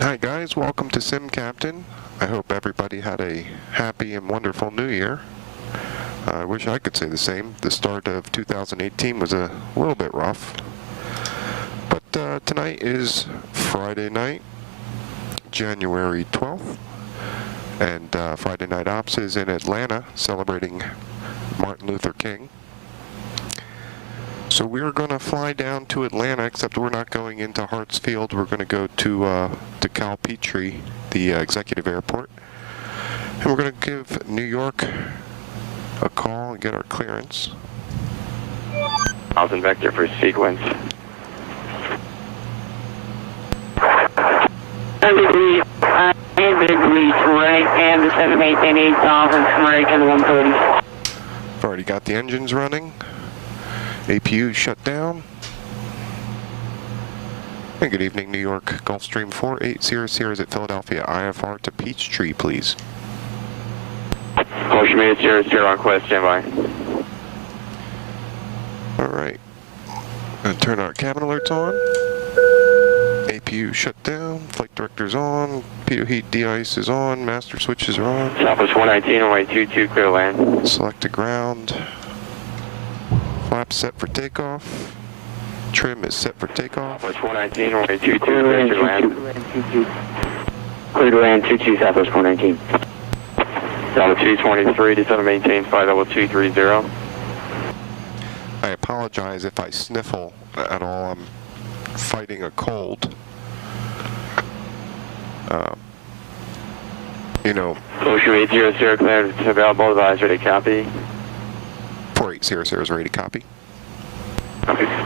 Hi guys, welcome to Sim Captain. I hope everybody had a happy and wonderful new year. I wish I could say the same. The start of 2018 was a little bit rough. But tonight is Friday night, January 12th. And Friday Night Ops is in Atlanta celebrating Martin Luther King. So we're going to fly down to Atlanta, except we're not going into Hartsfield. We're going to go to Dekalb-Peachtree, the executive airport. And we're going to give New York a call and get our clearance. 1000 vector for sequence. 100 degrees right, and the 788 8000 American 130. I've already got the engines running. APU shut down. And good evening, New York. Gulfstream 4800 is at Philadelphia. IFR to Peachtree, please. Motion made 00 on quest, standby. Alright. Gonna turn our cabin alerts on. APU shut down. Flight director's on. Pitot heat de-ice is on. Master switches are on. Southwest 119, runway 22, clear land. Select to ground. Flaps set for takeoff. Trim is set for takeoff. Southwest 119, runway 22, clear to land. Clear to land 22, Southwest 119. Delta 223, descend and maintain flight level 230. I apologize if I sniffle at all. I'm fighting a cold. You know. Motion made 00 clear to available advisory to copy. 4800 is ready to copy.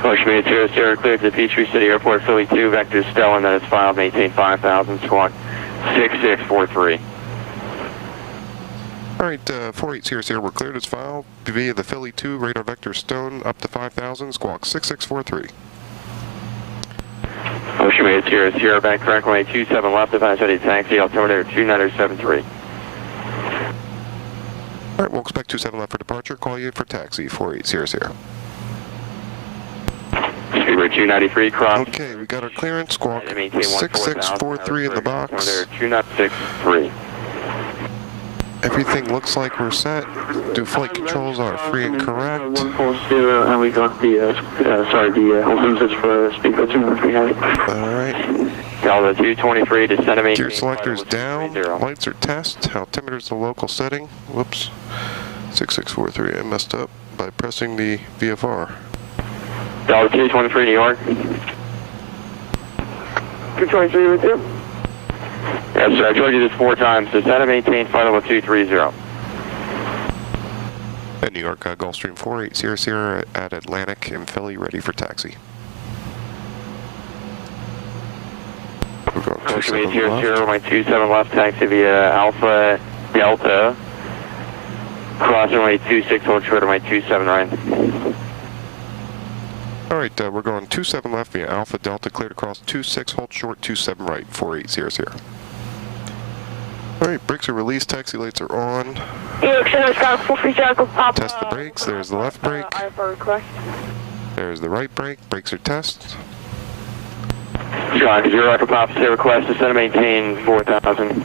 Motion made 00 clear to Peachtree City Airport, Philly 2, vector Stellan, that is filed, maintain 5000, squawk 6643. Alright, 4800, we're cleared as filed via the Philly 2, radar vector Stone, up to 5000, squawk 6643. Motion made 00, bank correct, runway 27 left, advisory to taxi, altimeter 2973. Alright, we'll expect 27 left for departure, call you for taxi, 4800. Speedbird 293, cross. Okay, we got our clearance, squawk 6643 in the box. 2963. Everything looks like we're set. Do flight controls are free and correct. 140, and we got the, message for speedbird 293. Alright. Delta 223, descend and maintain. Gear selector's down. Lights are test. Altimeter's the local setting. Whoops. 6643. I messed up by pressing the VFR. Delta 223, New York. 223 with you? Yes, sir. I told you this 4 times. Descend and maintain flight level 230. At New York, Gulfstream 4800 at Atlantic and Philly, ready for taxi. We're going Motion made 27 left. 00, my 27 left, taxi via Alpha Delta. Cross runway 26, hold short of my 27 right. Alright, we're going 27 left via Alpha Delta, cleared across 26, hold short, 27 right, 4800. Alright, brakes are released, taxi lights are on. Test the brakes, there's the left brake. There's the right brake, brakes are test. John, 0 Echo Papa, say request, descend and maintain 4000.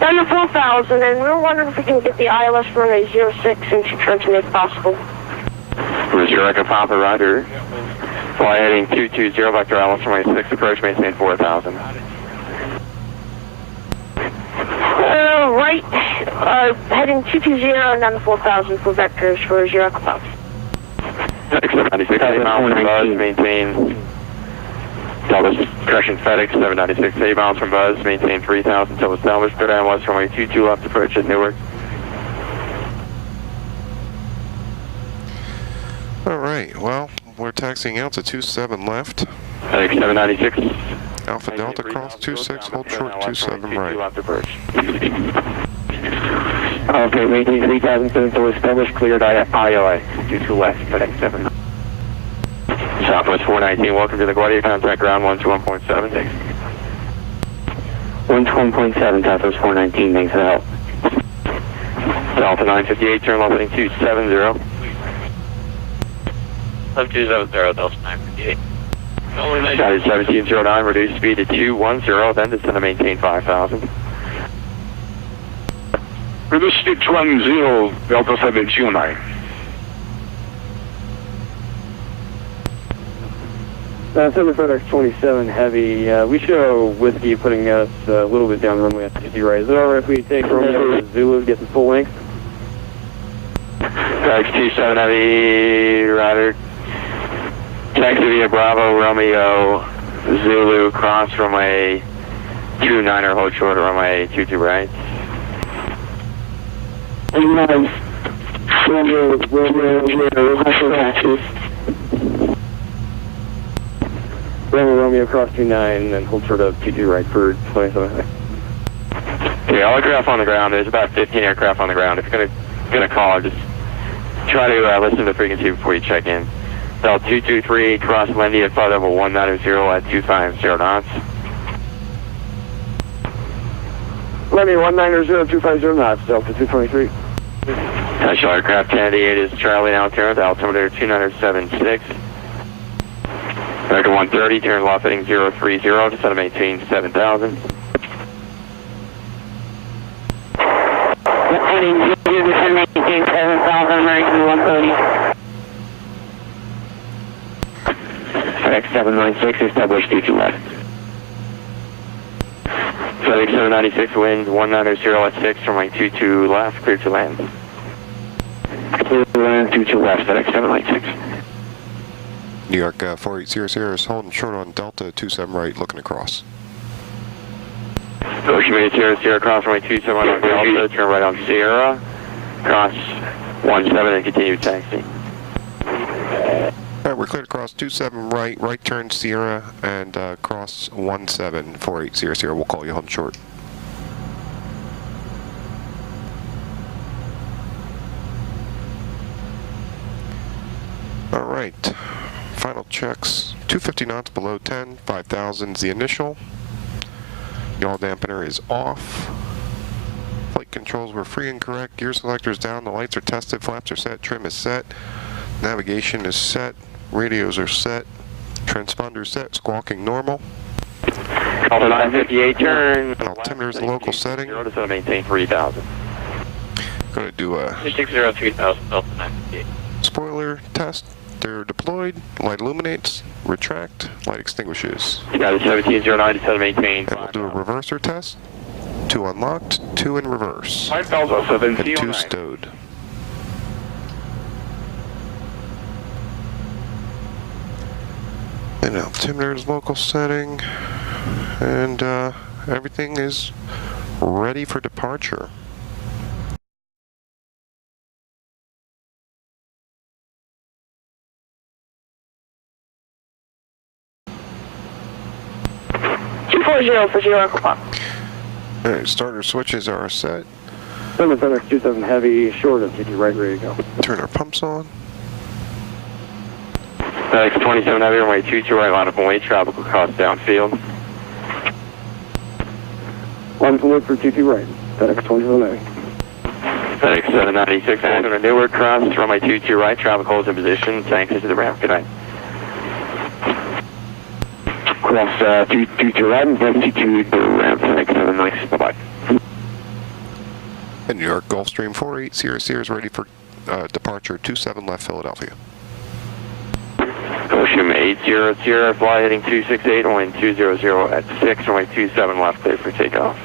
Down to 4,000, and we were wondering if we can get the ILS runway 06 into Trenton if possible. 0 Echo Papa, roger. Fly heading 220, vector ILS runway 6, approach, maintain 4000. Right, heading 220 and down to 4,000 for vectors for 0 Echo Papa. 796, 8 miles from Buzz, maintain. Delta correction FedEx 796, 8 miles from Buzz, maintain 3000 till established. Good ILS runway 22 left, approach at Newark. Alright, well, we're taxiing out to 27 left. FedEx 796. Alpha Delta cross 26, hold short 27 right. Left approach. Okay, maintain 3000 till established, cleared ILA. 22 left, FedEx 7. Southwest 419, welcome to the Guardia, contact ground 121.7, thanks. 121.7, Southwest 419, thanks for the help. Delta 958, turn left heading 270. 7270, Delta 958. Scotty 1709, reduce speed to 210, then descend to maintain 5,000. Reduce speed 210, Delta 1709. 7 FedEx 27 heavy. We show Whiskey putting us a little bit down the runway at 60 right. Is it alright if we take Romeo to Zulu to get the full length? FedEx 27 heavy, Ryder. Taxi via Bravo, Romeo, Zulu, cross runway 29er, hold short at runway 22 right. Romeo, Romeo, cross 29 and hold short of 22 right for 27. Okay, all aircraft on the ground. There's about 15 aircraft on the ground. If you're gonna call, just try to listen to the frequency before you check in. Bell 223, cross Lindy at flight level 190 at 250 knots. Lindy 190, 250 knots, Delta 223. Special aircraft 1088 is Charlie now, turn altimeter 2976. American 130, turn left heading 030, descend to maintain 7,000. Heading 0, descend to maintain 7,000, American 130. FedEx 796, establish 22 left. FedEx 796, wind 190 at 6, runway 22 left, clear to land. Clear to land, 22 left, FedEx 796. New York 4800 is holding short on Delta 27 right, looking across. Ocean Bay 00, cross runway 27 right on Delta, turn right on Sierra, cross 17 and continue taxi. Alright, we're cleared across 27 right, right turn Sierra, and cross 17 4800. We'll call you holding short. Alright, final checks. 250 knots below 10, 5,000's the initial. Yaw dampener is off. Flight controls were free and correct. Gear selector's down, the lights are tested, flaps are set, trim is set. Navigation is set, radios are set, transponder set, squawking normal. Delta 958 turn. Altimeter is the local setting. Descend to maintain 3,000. Going to do a 2603,000, Delta 958. spoiler test. They're deployed, light illuminates, retract, light extinguishes. You got it, 1709, descend to maintain. And we'll do a reverser test. 2 unlocked, 2 in reverse, Flight Delta and 2 1709. stowed. And altimeter is local setting, and everything is ready for departure. For 0 o'clock. Alright, starter switches are set. 7 FedEx 27 heavy, short of 50 right, ready to go. Turn our pumps on. FedEx 27 heavy, runway 22 right, line up and wait, tropical cross downfield. Line up and wait for 22 right, FedEx 27 heavy. FedEx 796, and a Newark cross, runway 22 right, tropical is in position, tanks into the ramp, good night. Cross 22 right, and 22 to the ramp, FedEx 796, bye-bye. And New York Gulfstream 4800 is ready for departure 27 left Philadelphia. Ocean 800, fly heading 268, wind 200 at 6, runway 27 left, clear for takeoff.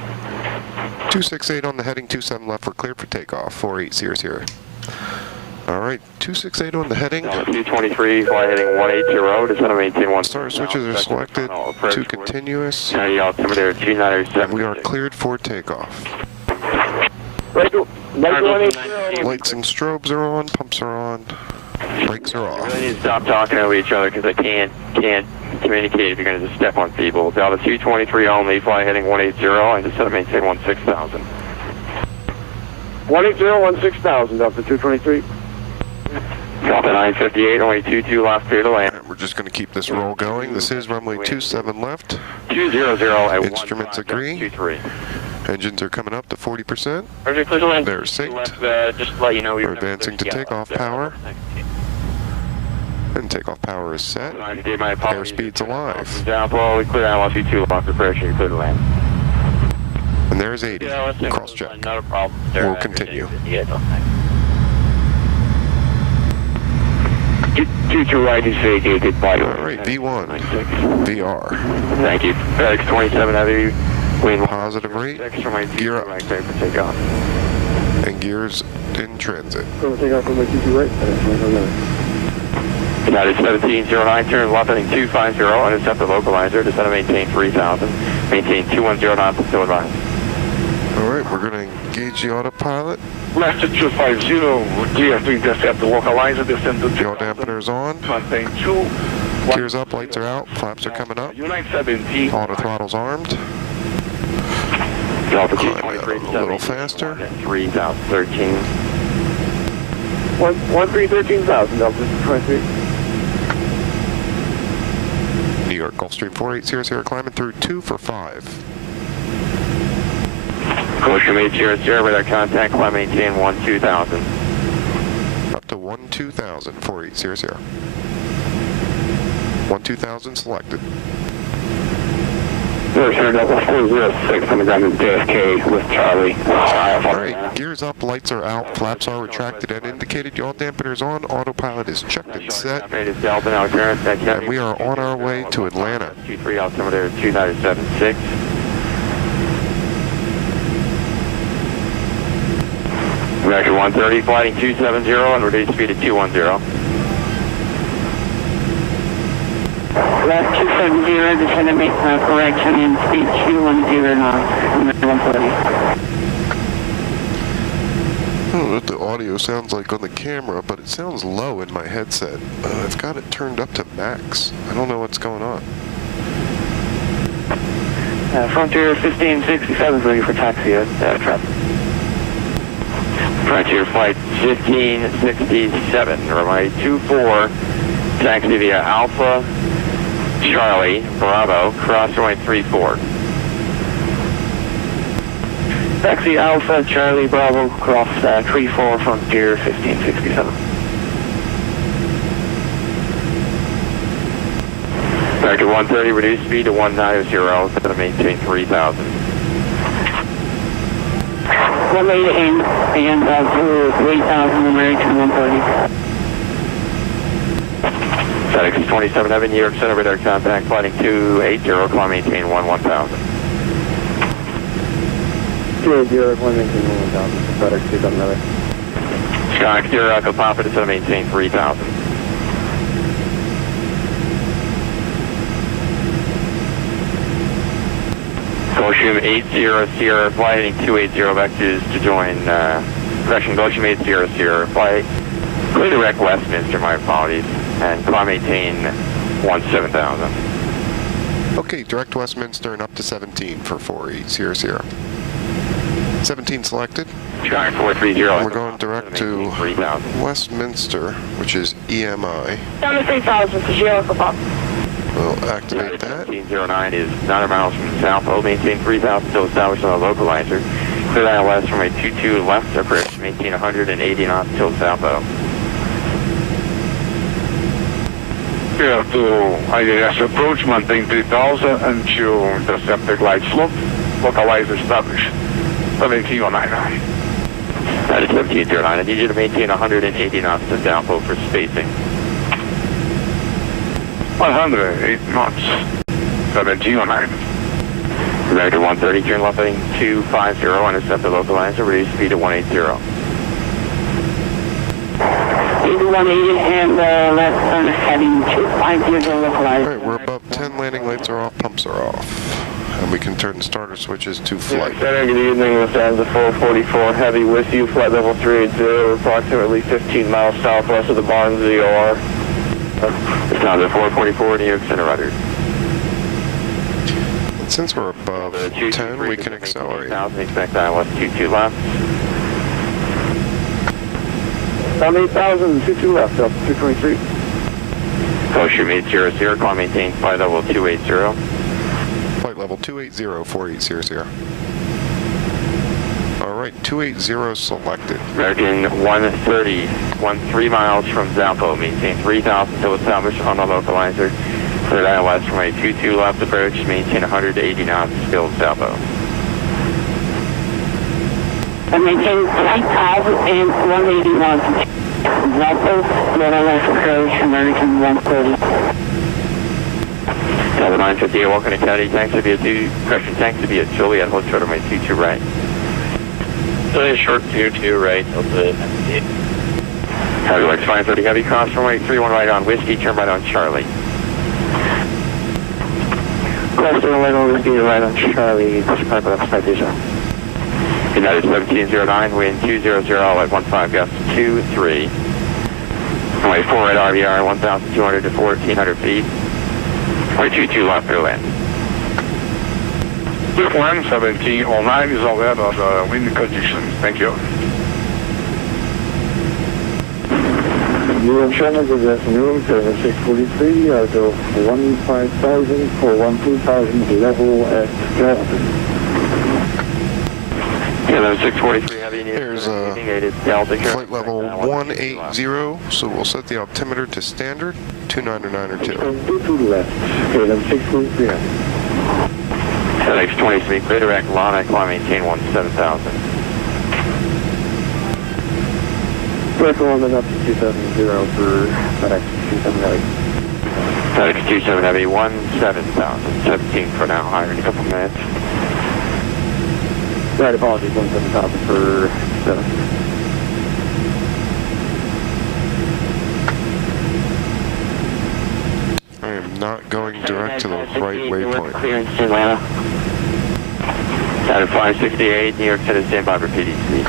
268 on the heading, 27 left, we're cleared for takeoff, 4800. Alright, 268 on the heading. 223, fly heading 180, descend to maintain 1. Starter switches are selected to continuous. Altimeter 297. We are cleared for takeoff. Lights Lights and strobes are on, pumps are on, brakes are We off. really need to stop talking over each other because I can't communicate if you're going to just step on people. Delta 223 only, fly heading 180 and descend to maintain 16,000. 180, 16,000, Delta 223. Delta 958, only 22 left, clear to land. We're just going to keep this roll going. This is runway 27 left. 200 at Instruments agree. 23. Engines are coming up to 40%. Roger, clear to land. They're synced. Just to let you know We're advancing to takeoff power. And takeoff power is set. Airspeed's Airspeed's alive. Downflow, we clear down LC2, lock the pressure, you clear to land. And there's 80. Cross check. Not a problem. We'll continue. Two right is vacated by you. All right, V1, VR. Thank you. FedEx 27 Heavy, wind Positive rate, gear up, right, clear for takeoff. and gears in transit. Take off from my TC right. United 1709, turn left heading 250, intercept the localizer, descend and maintain 3000, maintain 210 knots until advised. All right, we're going to engage the autopilot. Left at 250, clear to intercept the localizer, descend to Yaw dampeners on. Maintain 2. Gears up, lights are out, flaps are coming up. United 17. Auto throttle's armed. Altitude Climb a little faster. 3013. 13,000, Delta 23. New York Gulfstream 4800 climbing through 2 for 5. Caution 800, radar contact, climb maintain 12,000. Up to 12,000, 4800. 12,000 selected. Sure, Delta 406 on the ground in JFK with Charlie. All right, gears up, lights are out, flaps are retracted and indicated, yaw dampeners on, autopilot is checked and set, and we are on our way to Atlanta. 23 altimeter 2976. American 130, flighting 270 and reduced speed at 210. Left 270, descend and make correction in speed 210 knots, 130. I don't know what the audio sounds like on the camera, but it sounds low in my headset. I've got it turned up to max. I don't know what's going on. Frontier 1567 ready for taxi at traffic. Frontier flight 1567, runway 24, taxi via Alpha, Charlie, Bravo, cross runway 34. Taxi Alpha, Charlie, Bravo, cross 34, Frontier 1567. American 130, reduce speed to 190, set to maintain 3000. 180 and 3000, American 130. FedEx 27 Heavy, New York Center, radar contact, flighting 280, climb maintain 11,000. 280, climb maintain 11,000. FedEx 27 Heavy. Sky exterior, Echo Papa, descend maintain 3000. Gulfstream 80 Sierra, flighting 280, vectors to join, correction, Gulfstream 80 Sierra, flight, clear direct Westminster, my apologies. And climb maintain 17,000. Okay, direct Westminster and up to 17 for 4800. 17 selected. Sky 430. We're going direct to Westminster, which is EMI. Down to 3,000 for Sierra Pop. We'll activate that. 1709 is 900 miles from South Pole. Maintain 3,000 still established on the localizer. Clear ILS from a 22 left approach. Maintain 180 knots till South Pole. Clear to ILS approach, maintain 3000 until intercept the glide slope. Localizer established. 1709. That is 1709. I need you to maintain 180 knots to South Pole for spacing. 108 knots. 1709. American 130, turn left heading 250, intercept the localizer, reduce speed to 180. 180 and left turn heading 250 localizer. Alright, we're above 10, landing lights are off, pumps are off. And we can turn the starter switches to flight. Center, good evening, Lufthansa 444 Heavy with you, flight level 380, approximately 15 miles southwest of the Barnes ZOR. Lufthansa 444, New York Center, rudder. And since we're above 10, we can accelerate. Expect ILS 22 left. Down 8,000, 22 left, Delta 223. Gulfstream 800, climb maintain flight level 280. Flight level 280, 4800. All right, 280 selected. American 130, 13 miles from Zalpo, maintain 3,000 till established on the localizer. Clear down west from a 22 left approach, maintain 180 knots, still Zalpo. I maintain 3,180 knots. Zalpo, level left approach, American 130. Delta 958, welcome to County, tanks to be at 2, correction, tanks to be at Juliet, hold short on my 22 right. Juliet short 22 right, Delta 98. Heavy Lex 530, heavy cross runway 31 right on Whiskey, turn right on Charlie. Cross runway on Whiskey, right on Charlie, push pipe up 50. United 1709, wind 200, all at 15, gust 23. Runway 4 right RVR, 1,200 to 1,400 feet. Runway 22 left for land. Cliff 1709 is aware of the wind conditions. Thank you. New China, good afternoon, 7643, so 15,000 for 12,000 level at Galveston. Yeah, 643 heavy. There's flight level 180, so we'll set the altimeter to standard, 299 or 2. To the left, KLM 643. FedEx 23, clear direct, Lana, climb, maintain 17,000. Recommended up to 270 for FedEx 27 Heavy. FedEx 27 Heavy, 17,000, 17 for now, higher in a couple minutes. Right, apologies, 17,000 for 7. I am not going direct to the right waypoint. Clearance to Atlanta. Out of 568, New York City, stand by for PDC.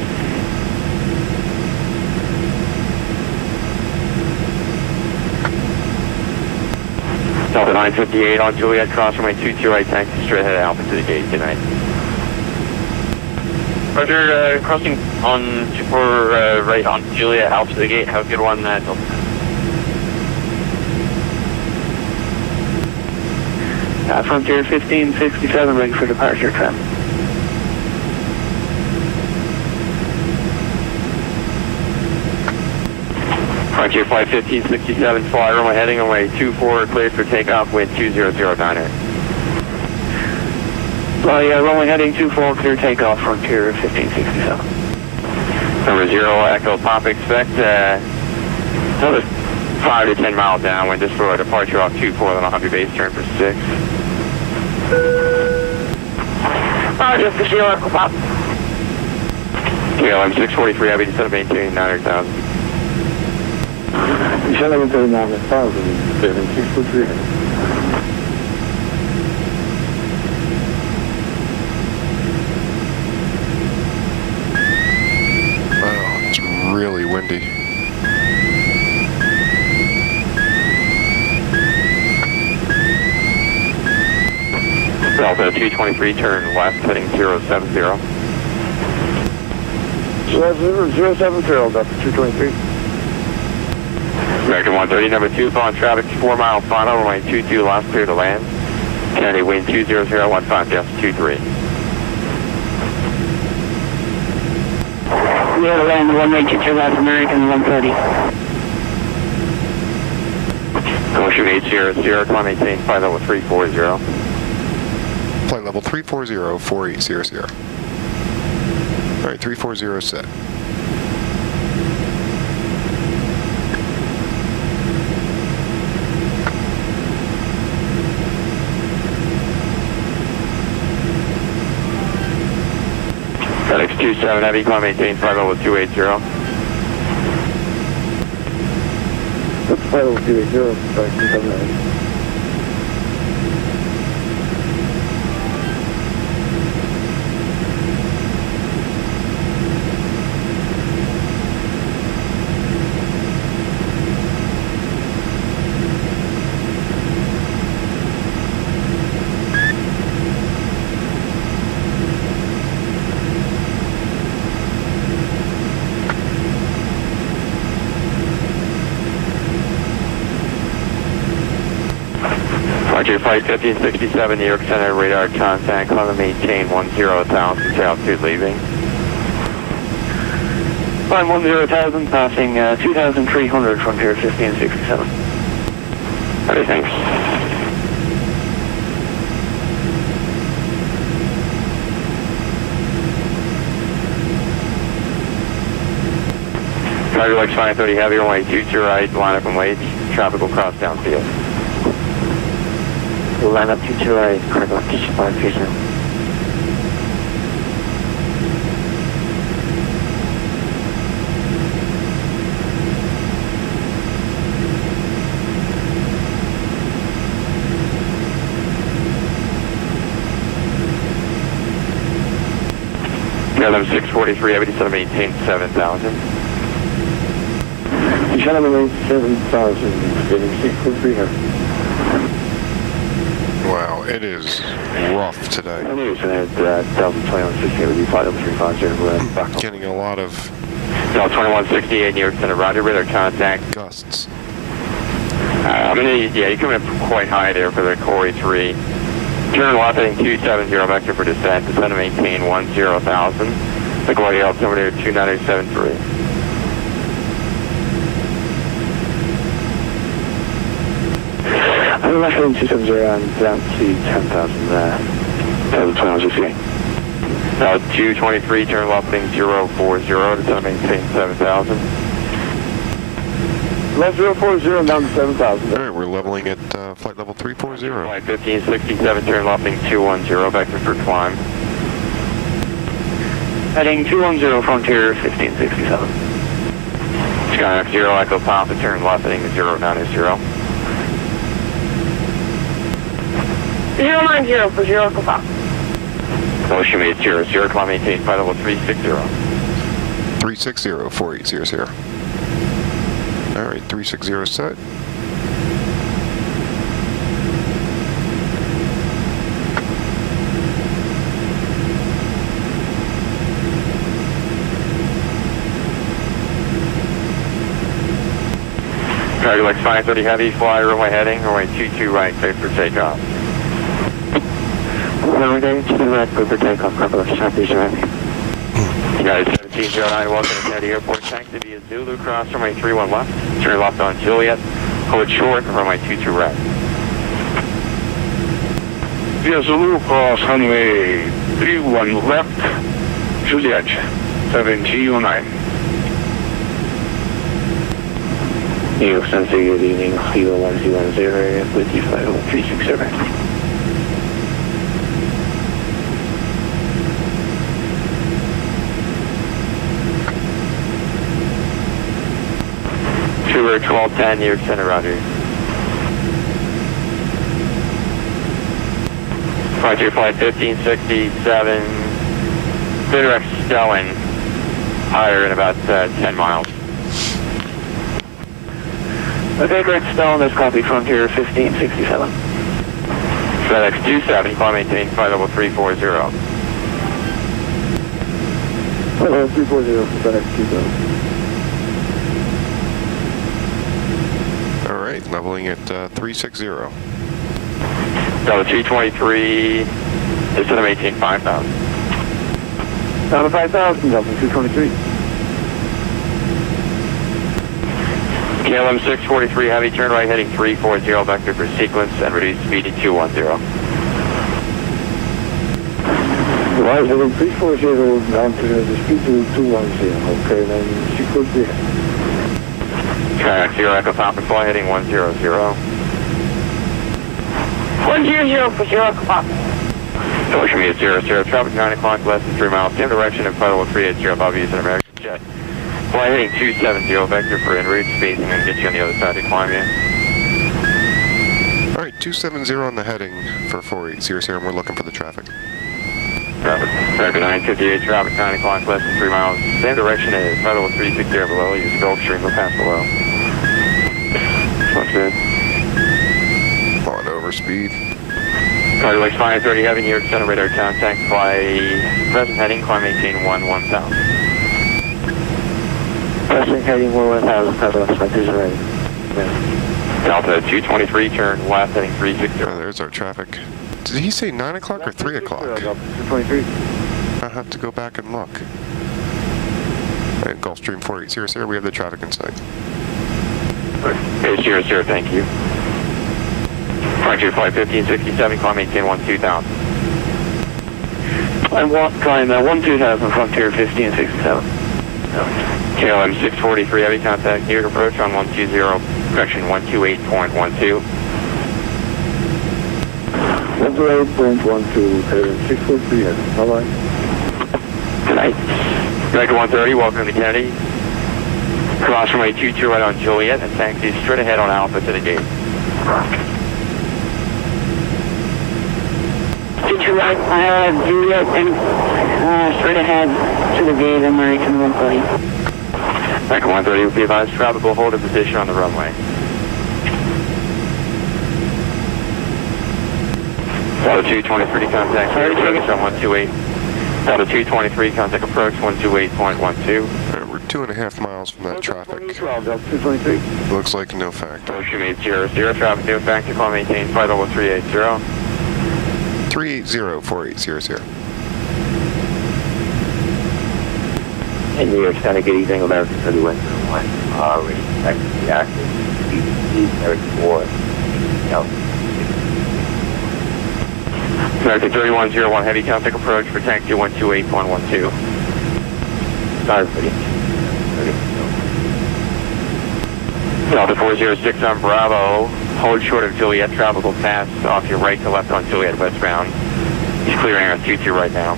Delta 958 on Juliet, cross runway 22 right, tank straight ahead Alpha to the gate tonight. Roger, crossing on 24 right on Juliet, Alpha to the gate. Have a good one, Delta. Frontier 1567, ready for departure, trim. Frontier flight 1567, fly runway heading away 24, cleared for takeoff, wind 2009er. Well, yeah, runway heading 24, clear takeoff, Frontier 1567. Number 0, Echo Pop, expect another 5 to 10 miles downwind, just for a departure off 24, then I'll have your base turn for 6. Just the Zero Echo Pop. KLM 643, heavy to maintain 900,000. 739,000, 7643. Wow, it's really windy. Delta 223, turn west, heading 070. 070, Delta 223. American 130, number 2, following traffic, 4 mile final, runway 22 left, clear to land. Kennedy, wind 200, 15, gust 23. We have to land runway 22 left, American 130. Motion 800, climb maintain, flight level 340. Flight level 340, 4800. All right, 340 set. FedEx 27 heavy, climb maintain, flight level 280. That's flight level 280, FedEx 27. Roger, flight 1567, New York Center, radar contact, climb and maintain 10,000, altitude leaving. Climb 10,000, passing 2,300 Frontier 1567. Okay, thanks. Target Lex 530 heavy, runway 22 right, line up and wait. Traffic will cross downfield. Line up 22 right, Target Lex 530. KLM 643 heavy, descend maintain 7,000. Gentlemen, 7,000, getting 643 here. Wow, it is rough today. I knew it was at 2168 would be 50350, back up. Getting a lot of No, 2168 New York Center, roger, radar contact. gusts. I'm gonna, yeah, you're coming up quite high there for the Corey 3. Turn left heading 270 vector for descent, descend to maintain 10,000. The Corey altimeter 29073. I'm left heading 270 and down to 10,000 there. 2168. 223, turn left heading 040, descend to maintain 7,000. Left 040 down to 7,000. All right, we're leveling at flight level 340. Flight 1567, turn left heading 210, vector for climb. Heading 210 Frontier 1567. Skyhawk 0, Echo Papa, turn left heading 090. 090 for 0 Echo Papa. Motion made 00, climb maintain flight level 360. 360, 4800. All right, 360 set. Target Lex 530 heavy, fly runway heading, runway 22 right, clear for takeoff. Runway heading 22 right, clear for takeoff, Target Lex 530 heavy. United 1709, welcome to Kennedy Airport. Taxi via Zulu, cross runway 31 left. Turn left on Juliet. Hold short, runway 22 right. Via Zulu, cross runway 31 left, Juliet, 1709. New York Sensei, good evening, Kilo 1210, with you, flight level 367. Trooper 1210, New York Center, roger. Frontier flight 1567, clear direct Stellan, higher in about 10 miles. Okay, great, Stone, that's copy, Frontier 1567. FedEx 270, climb maintain flight level 340. Hello, 340, FedEx 270. All right, leveling at 360. Delta 223, descend to maintain 5,000. Down to 5,000, Delta 223. KLM 643 heavy, turn right heading 340, vector for sequence and reduce speed to 210. Right, heading 340 down to the speed to 210. Okay, then 640. Kayak 0 Echo Papa, fly heading 100. 100 for 0 Echo Papa. Motion me at 00, traffic 9 o'clock, less than 3 miles, same direction and flight level 380, Bob using an American jet. Fly heading 270, vector for en route spacing and get you on the other side to climb in. All right, 270 on the heading for 4800, and we're looking for the traffic. Traffic 958, traffic 9 o'clock, less than 3 miles, same direction as flight level 360 below, use Gulf Stream, we'll pass below. Looks good. On over speed. Target Lex 530 heavy, New York Center, radar contact, fly present heading, climb maintain 1000. Present heading 1000, Target Lex 530 ready. Delta 223, turn left heading 360. Oh, there's our traffic. Did he say 9 o'clock or 3 o'clock? 223. I'll have to go back and look. And Gulfstream 4800, we have the traffic in sight. 800, thank you. Frontier Flight 1567, climb maintain 12000. I'm calling 12000 Frontier 1567. KLM 643, heavy contact, near approach on 120, correction 128.12. 108.12, 643, bye-bye. Good night. Director 130, welcome to Kennedy. Cross runway 22 right on Juliet, and taxi straight ahead on Alpha to the gate. 22 right, Juliet, and straight ahead to the gate, American 130. Director 130 will be advised, traffic will hold a position on the runway. Delta 223, contact here, approach on 128. Delta 223, contact approach 128.12. We're 2.5 miles from that traffic. 223. Looks like no factor. Motion made 00, traffic no factor, call maintain, flight level 380. 380, 4800. And New York Center, good evening, American 3101. Ready to taxi active. American 4. American 3101, heavy contact approach for taxi 128.12. Sorry, buddy. Delta 406 on Bravo, hold short of Juliet, traffic will pass off your right to left on Juliet westbound. He's clearing on 22 right now.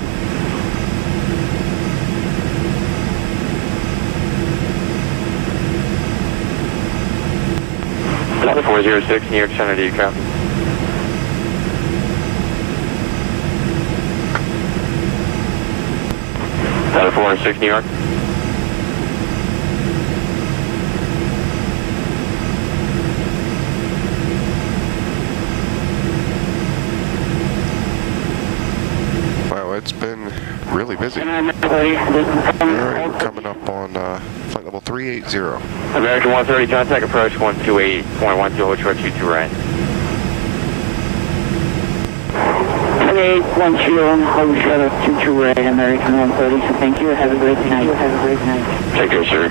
Delta 406, New York Center, do you copy? Delta 406, New York. Wow, it's been really busy. And All right, we're coming up on flight level 380. American 130, contact approach 128.12, hold short 22 right. 810, hold short of 22 right, American 130, so thank you, have a great night. Take care, sir.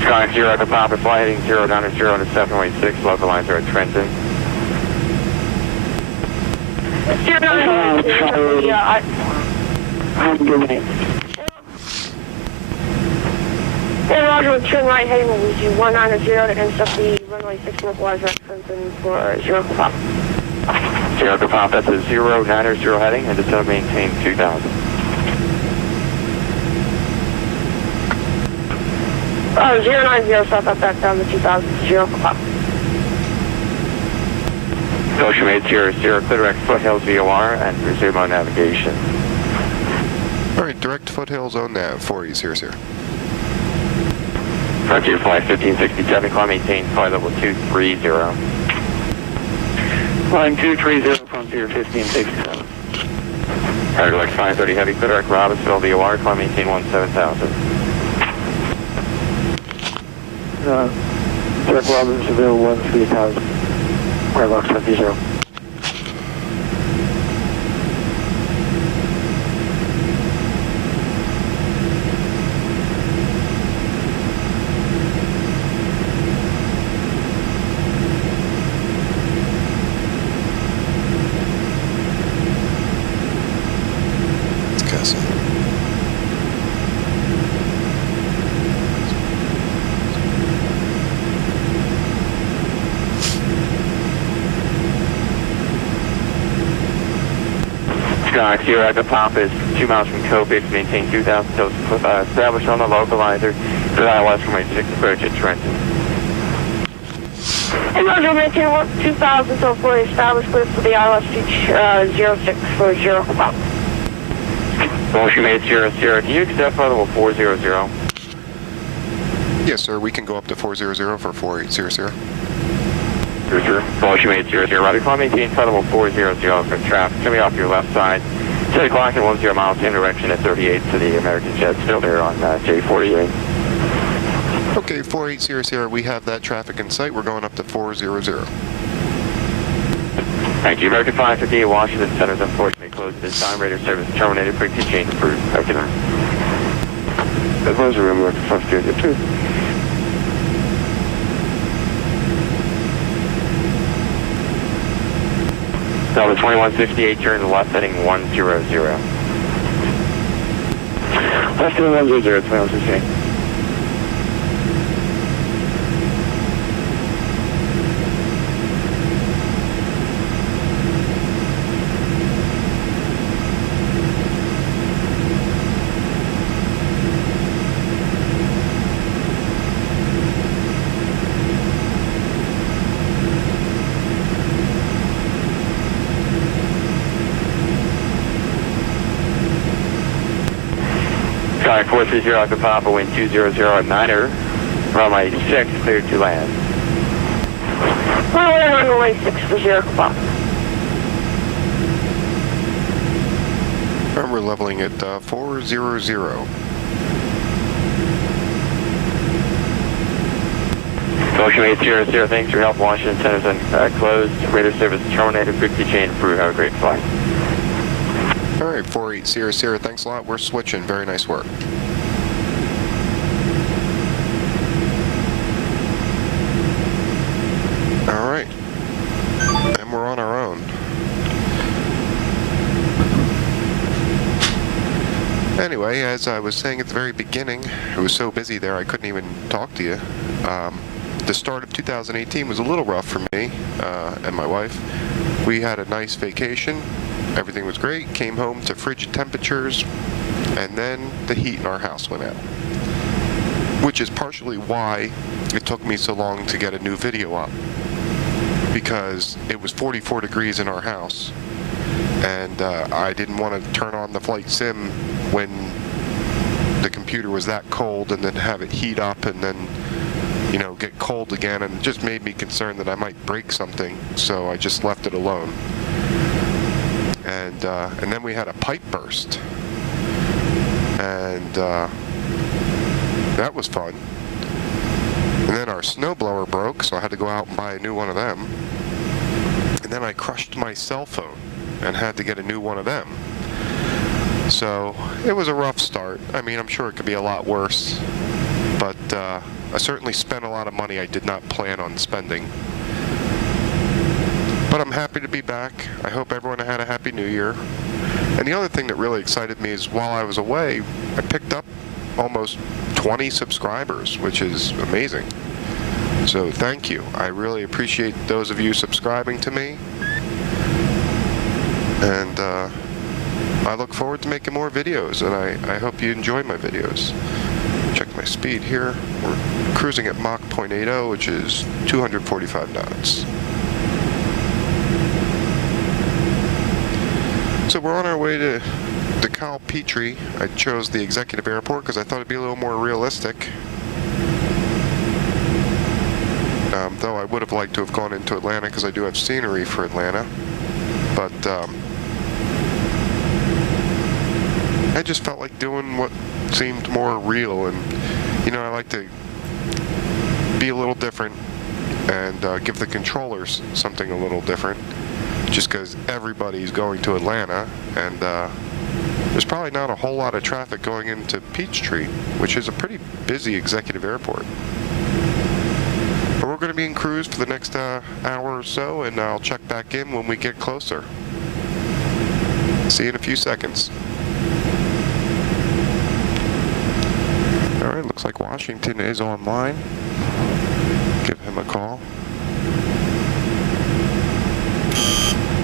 Skyline 0 at the Papa, fly heading 0 down to 0 to 716, local lines are at Trenton. Hey, Roger, turn right heading will use 190 to intercept the runway 6 localized reference for 0 Pop. 0 Pop, that's a 090 heading, and just maintain 2000. Oh, 090, stop that back down to 2000, 0 Pop. Motion made 00, clear direct foothills VOR, and resume on navigation. All right, direct foothills on nav 4800. Frontier Flight 1567, climb maintain, flight level 230. Line 230, Frontier 1567. Carrier like 530 heavy, clear direct Robbinsville VOR, climb maintain 17000. Direct Robbinsville 13,000. Airbox 20. It's Castle. Skyline 0 at the Pop is 2 miles from Cockpit, maintain 2000 until established on the localizer, to the west from 86 approach at Trenton. Hey, Roger, maintain 2000 until fully established, clear for the ILS 06 for 0 Pop. Motion made 00, can you accept flight level 400? Yes, sir, we can go up to 400 for 4800. Motion made 00, right, climb maintain flight level 400 for traffic coming off your left side. 10 o'clock and 10 miles in direction at 38 to the American jet, still there on J48. Okay, 4800, we have that traffic in sight. We're going up to 400. Thank you. American 558 Washington Center is unfortunately closed at this time. Radio service terminated. Quick change approved. Okay. Advisory room, we're 502. Delta 2168, turn left heading 100. Left heading 100, 2168. Sky 430 Alpha Papa, wind 200 at 9er. Runway 6, cleared to land. Runway 6 for Sierra Papa. And we're leveling at 400. Motion 800, thanks for your help. Washington Center's closed. Radar service terminated. Frequency change approved. Have a great flight. All right, 4800, thanks a lot. We're switching. Very nice work. All right, and we're on our own. Anyway, as I was saying at the very beginning, I was so busy there I couldn't even talk to you. The start of 2018 was a little rough for me and my wife. We had a nice vacation. Everything was great. Came home to frigid temperatures, and then the heat in our house went out. Which is partially why it took me so long to get a new video up. Because it was 44 degrees in our house, and I didn't want to turn on the flight sim when the computer was that cold, and then have it heat up and then, you know, get cold again, and it just made me concerned that I might break something, so I just left it alone. And then we had a pipe burst, and that was fun. And then our snowblower broke, so I had to go out and buy a new one of them. And then I crushed my cell phone and had to get a new one of them. So it was a rough start. I mean, I'm sure it could be a lot worse, but I certainly spent a lot of money I did not plan on spending. But I'm happy to be back. I hope everyone had a happy new year. And the other thing that really excited me is while I was away, I picked up almost 20 subscribers, which is amazing. So thank you. I really appreciate those of you subscribing to me. And I look forward to making more videos, and I hope you enjoy my videos. Check my speed here. We're cruising at Mach 0.80, which is 245 knots. So we're on our way to Dekalb-Peachtree. I chose the executive airport because I thought it'd be a little more realistic. Though I would have liked to have gone into Atlanta because I do have scenery for Atlanta. But I just felt like doing what seemed more real, and you know, I like to be a little different and give the controllers something a little different. Just because everybody's going to Atlanta, and there's probably not a whole lot of traffic going into Peachtree, which is a pretty busy executive airport. But we're going to be in cruise for the next hour or so, and I'll check back in when we get closer. See you in a few seconds. Alright, looks like Washington is online. Give him a call.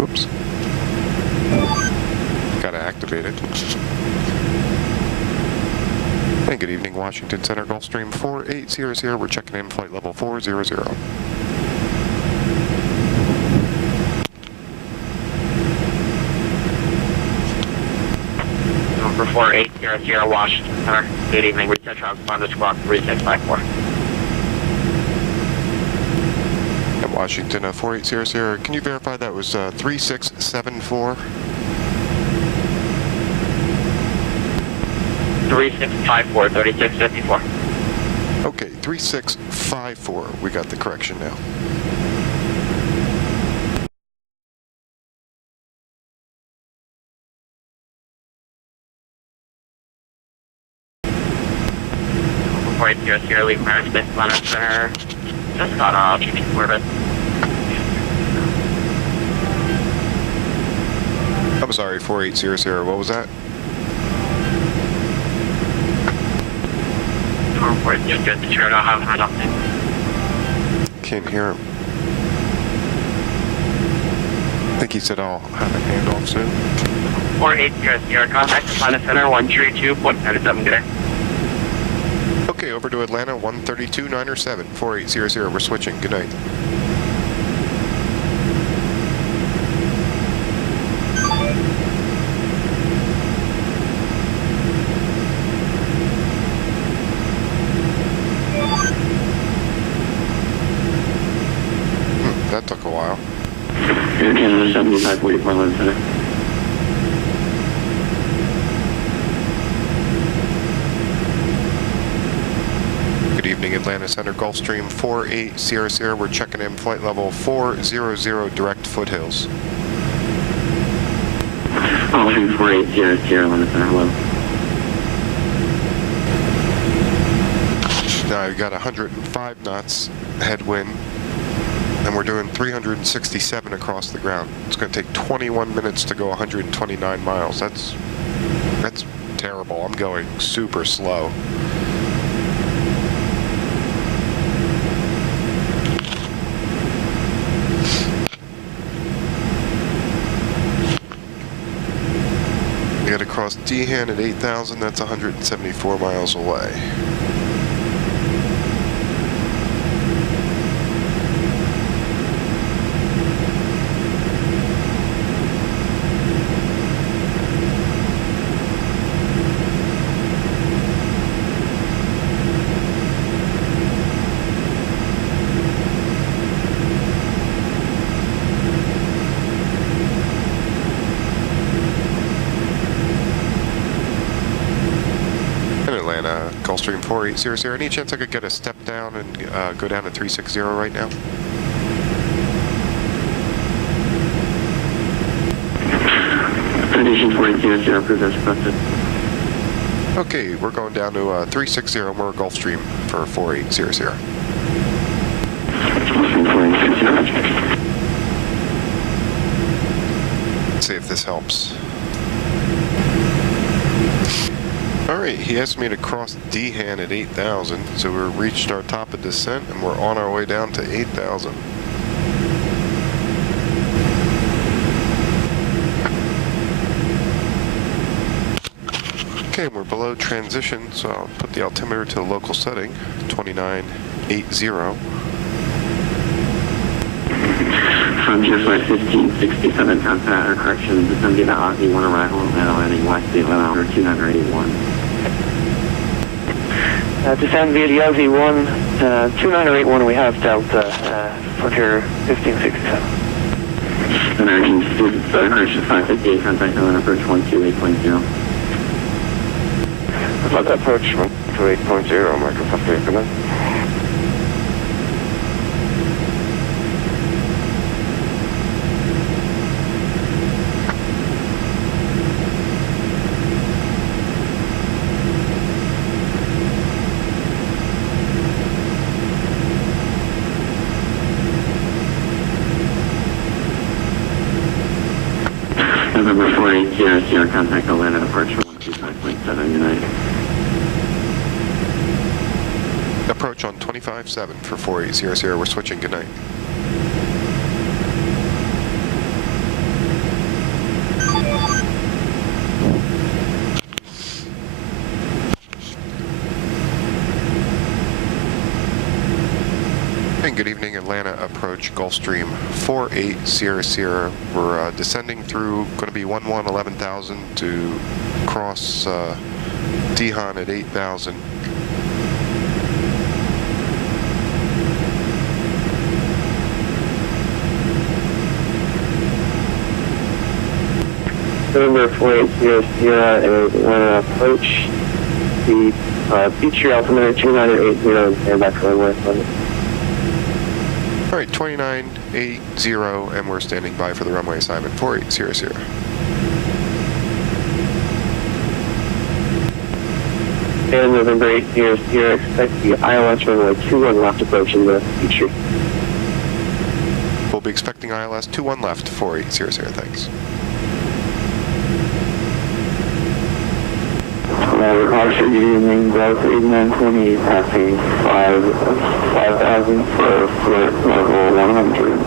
Oops. Gotta activate it. And good evening, Washington Center, Gulfstream 4800. We're checking in flight level 400. Number 4800, Washington Center. Good evening. We catch up on the squawk 3654. Washington 4800, can you verify that was 3674? 3654, 3654. Okay, 3654. We got the correction now. 4800, leave Paris Space Atlanta Center. Just got off, orbit. I'm sorry, 4800, what was that? Can't hear him. I think he said I'll have a handoff soon. 4800, contact Atlanta Center 132.97 today. Okay, over to Atlanta 132.907, 4800, we're switching, good night. That took a while. Air Canada 7544 London Center. Good evening, Atlanta Center, Gulfstream 4800. We're checking in flight level 400 direct foothills. Gulfstream 4800 London Center, hello. Now we've got 105 knots headwind, and we're doing 367 across the ground. It's going to take 21 minutes to go 129 miles. That's terrible. I'm going super slow. We got to cross Dehan at 8,000. That's 174 miles away. Gulfstream 4800. Any chance I could get a step down and go down to 360 right now? Condition 4800, approved as requested. Okay, we're going down to 360 and we're Gulfstream for 4800. Gulfstream 4800. Let's see if this helps. Alright, he asked me to cross Dehan at 8,000, so we reached our top of descent and we're on our way down to 8,000. Okay, we're below transition, so I'll put the altimeter to the local setting, 2980. Frontier Flight 1567, contact or correction, descending to Aussie 1 arrival and landing West 11 281. Descend via the Aussie 1, 2981, we have Delta, Frontier 1567. American student, correction 558, contact and approach 128.0. About that approach 128.0, Microsoft Command. November 4800, contact Atlanta, departure 125.7, United. Approach on 25.7 for 4800, we're switching, good night. And good evening, Atlanta approach Gulfstream 4800. We're descending through, going to be 11,000 to cross Dehan at 8,000. November 4800, Atlanta approach. The Peachtree altimeter 2980, and back to runway. All right, 2980, and we're standing by for the runway assignment 4800. And November 8 here, expect the ILS runway 21 left approaching the Peachtree. We'll be expecting ILS 21 left, 4800, thanks. Roger, good evening, Growth 8928, passing 5,000 for level 100.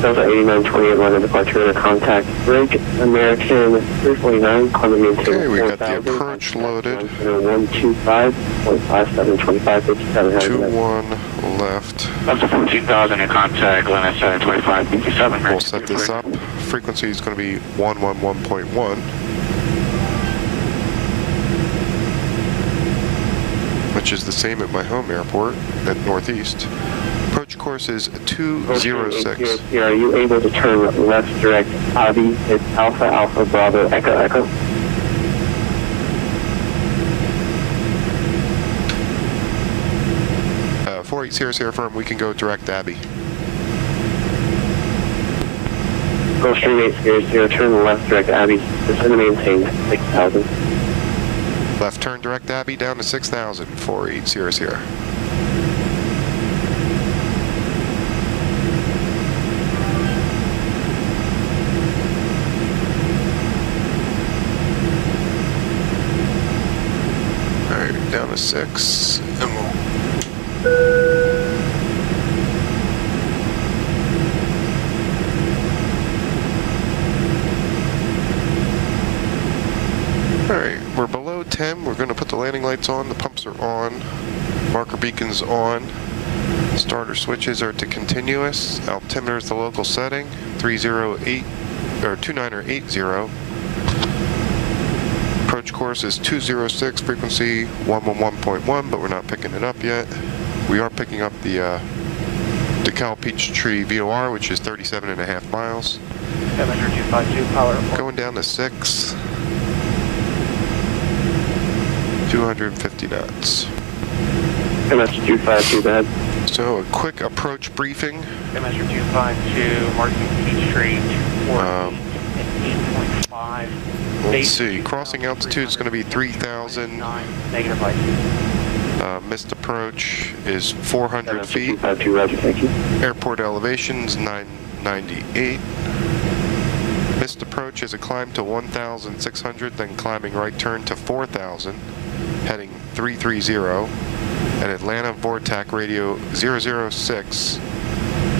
Delta 8928, line departure and contact break. American 349, climate maintain. Okay, we got the approach loaded. 125.5725, 57. 21 left. Delta 14,000 in contact, line 725, 57. We'll set this up. Frequency is going to be 111.1. Which is the same at my home airport at Northeast. Approach course is 206. Here, are you able to turn left direct Avi? It's Alpha Alpha Bravo Echo Echo. Uh, 4800 firm, we can go direct Abby. Gulfstream 800, turn left direct Abbey. Descend and maintain 6,000. Left turn direct Abby down to 6,000, 4800. Alright, down to 6, and we'll... Alright, we're below 10. We're going to put the landing lights on. The pumps are on. Marker beacons on. Starter switches are to continuous. Altimeter is the local setting. 308 or 2980. Approach course is 206. Frequency 111.1, but we're not picking it up yet. We are picking up the Dekalb-Peachtree VOR, which is 37.5 miles. 752 power. Going down to 6. 250 knots. MS 252, go ahead. So a quick approach briefing. MS 252, marking Peachtree 8.5. Let's see, crossing altitude is going to be 3,000. Negative light. Missed approach is 400 feet. 252, roger, thank you. Airport elevation is 998. Missed approach is a climb to 1,600, then climbing right turn to 4,000, heading 330, and Atlanta Vortac radio 006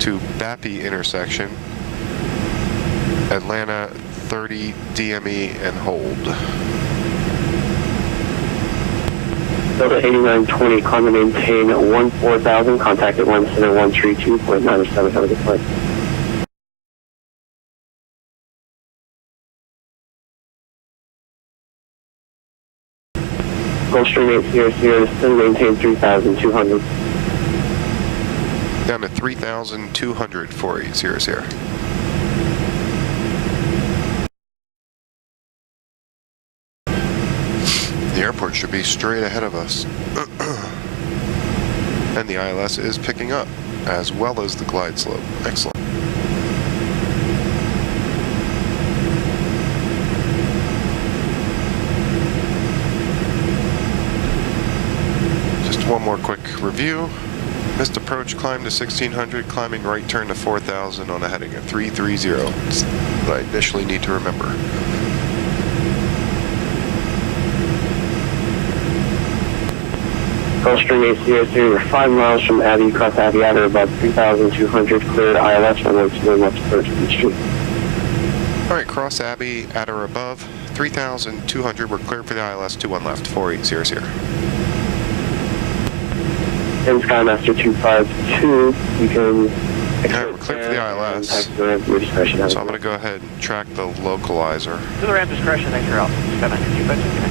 to Bappy intersection, Atlanta 30 DME and hold. Delta 8920, climb and maintain 14,000, contact at 17132.97, have a good flight. Gulfstream 800, still maintain 3,200. Down to 3,200, 4800. The airport should be straight ahead of us. And the ILS is picking up, as well as the glide slope. Excellent. Just one more quick review. Missed approach, climb to 1,600, climbing right turn to 4,000 on a heading of 330. It's what I initially need to remember. Gulfstream 800, we're 5 miles from Abbey, cross Abbey at about 3,200, cleared ILS, runway 21 left approach Peachtree. Alright, cross Abbey at or above 3,200. We're clear for the ILS 21 left, 4800. And Skymaster 252, you can... Alright, we're clear for the ILS. So I'm going to go ahead and track the localizer. To the ramp discretion, thanks for your help. 752, good night.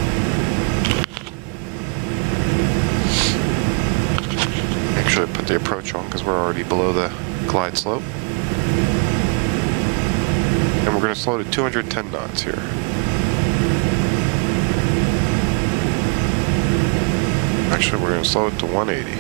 Actually, put the approach on because we're already below the glide slope. And we're going to slow to 210 knots here. Actually, we're going to slow it to 180.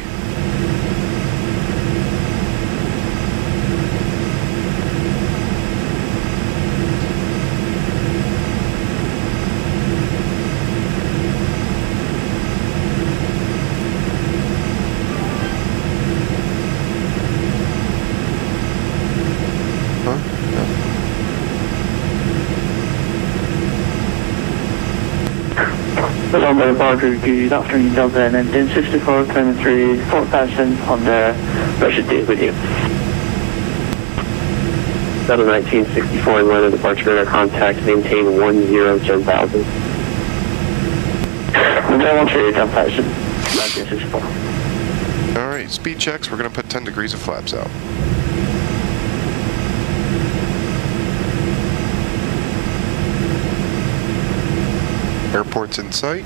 November departure, good afternoon, Delta, and then 64, climb 3, 4,000 on the Russia date with you. Delta 1964 and weather departure radar contact, maintain 1010,000. Hotel 13, 10,000, 1964. Alright, speed checks, we're going to put 10 degrees of flaps out. Airport's in sight.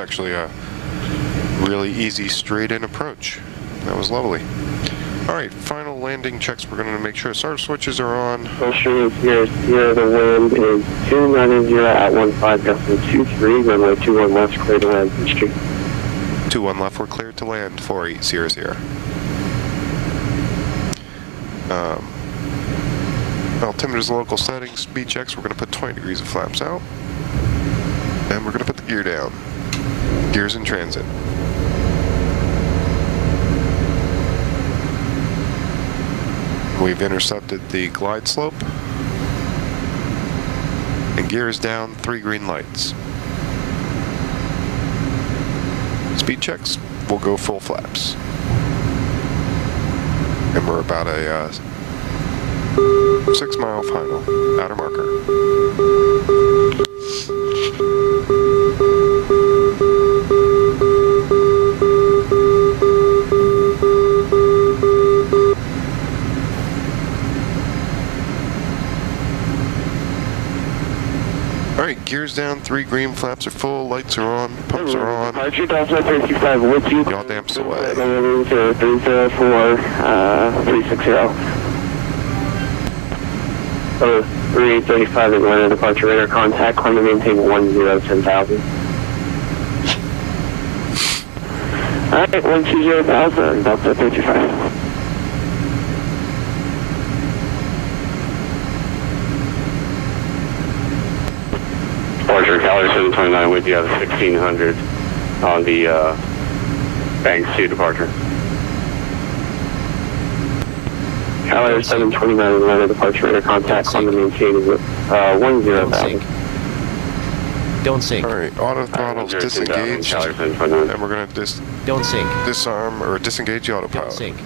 Actually a really easy straight-in approach. That was lovely. All right, final landing checks. We're going to make sure starter switches are on. Motion is here. The wind is 290 at 15 gusting 23, runway 21 left, clear to land Peachtree. 21 left, we're cleared to land. 4800. Altimeter's local settings, speed checks. We're going to put 20 degrees of flaps out, and we're going to put the gear down. Gears in transit. We've intercepted the glide slope. And gears down, 3 green lights. Speed checks, we'll go full flaps. And we're about a 6-mile final, outer marker. Alright, gears down, 3 green, flaps are full, lights are on, pumps are on. Departure Delta 35 with you. Yaw damps away. 304, 360. 335 at weather departure radar contact, climb to maintain 1010,000. Alright, 120,000, Delta 35. Departure, Calorie 729 with you at 1600 on the Banks 2 departure. Calorie 729 and weather departure radar contact, climb to maintain 10,000. Don't sink. Alright, auto throttle's disengaged, Calorie 729. and we're going to Don't sink. disarm or disengage the Don't autopilot. sink.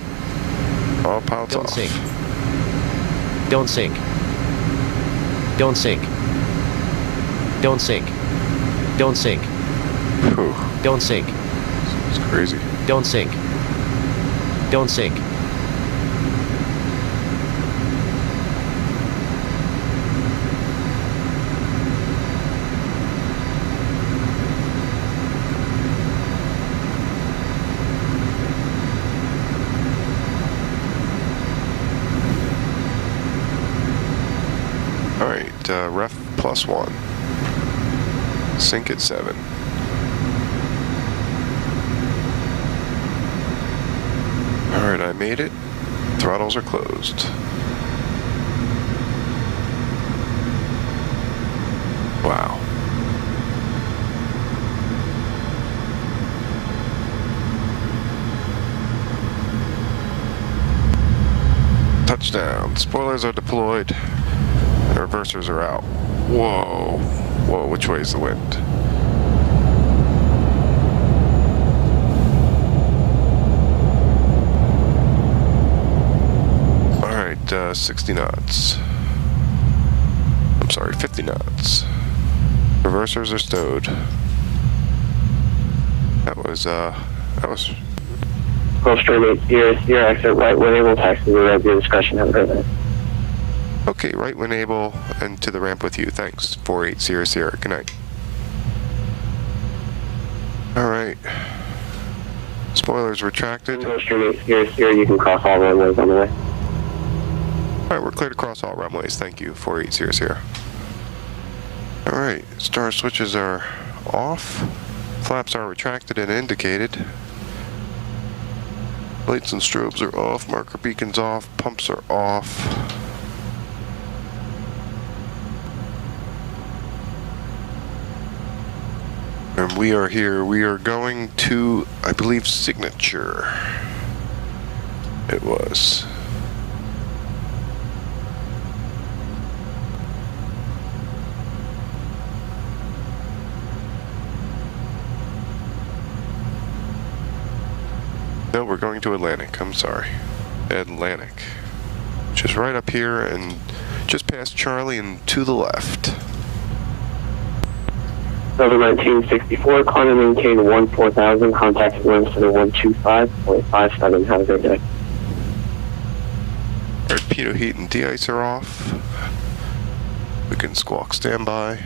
Autopilot's Don't off. sink. Don't sink. Don't sink. Don't sink. Don't sink. Whew, Don't sink. it's crazy. Don't sink. Don't sink. Alright, ref +1. Sync at 7. Alright, I made it. Throttles are closed. Wow. Touchdown. Spoilers are deployed. And reversers are out. Whoa. Whoa, which way is the wind? Alright, 60 knots. I'm sorry, 50 knots. Reversers are stowed. That was Go straight here, exit right when able, taxi to at your discretion. Have a great night. okay, right when able, and to the ramp with you. Thanks. 4800. Good night. Alright. Spoilers retracted. Go straight here, you can cross all runways on the way. Alright, we're clear to cross all runways. Thank you. 4800. Alright, star switches are off. Flaps are retracted and indicated. Lights and strobes are off, marker beacons off, pumps are off. And we are here. We are going to, I believe, signature. It was. No, we're going to Atlantic. I'm sorry. Atlantic. Which is right up here and just past Charlie and to the left. Number 1964, climb and maintain 14,000, contact wind center 125.57. Have a great day. Torpedo heat and de-ice are off. We can squawk standby.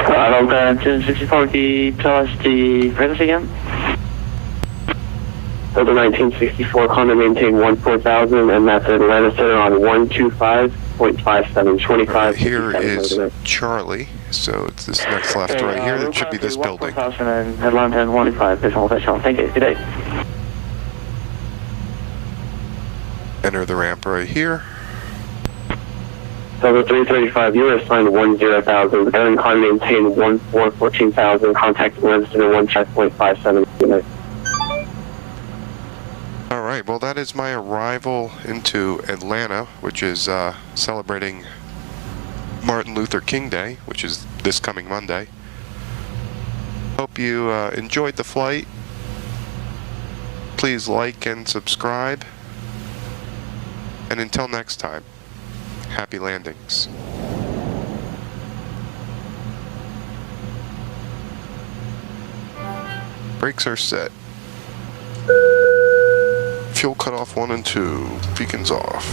Hello, 1964, tell us the frequency again. Number 1964, climb and maintain 14,000, and that's Atlanta Center on 125.57, 25. Here is Charlie, so it's this next left right here. That should be this building. 14,000 and Atlanta and 125, visual. Thank you. Good day. Enter the ramp right here. Number 335, you are assigned 10,000, and climb and maintain 14,000, contact wind center 125.57. Good day. All right, well, that is my arrival into Atlanta, which is celebrating Martin Luther King Day, which is this coming Monday. Hope you enjoyed the flight. Please like and subscribe. And until next time, happy landings. Brakes are set. Fuel cutoff 1 and 2, beacons off.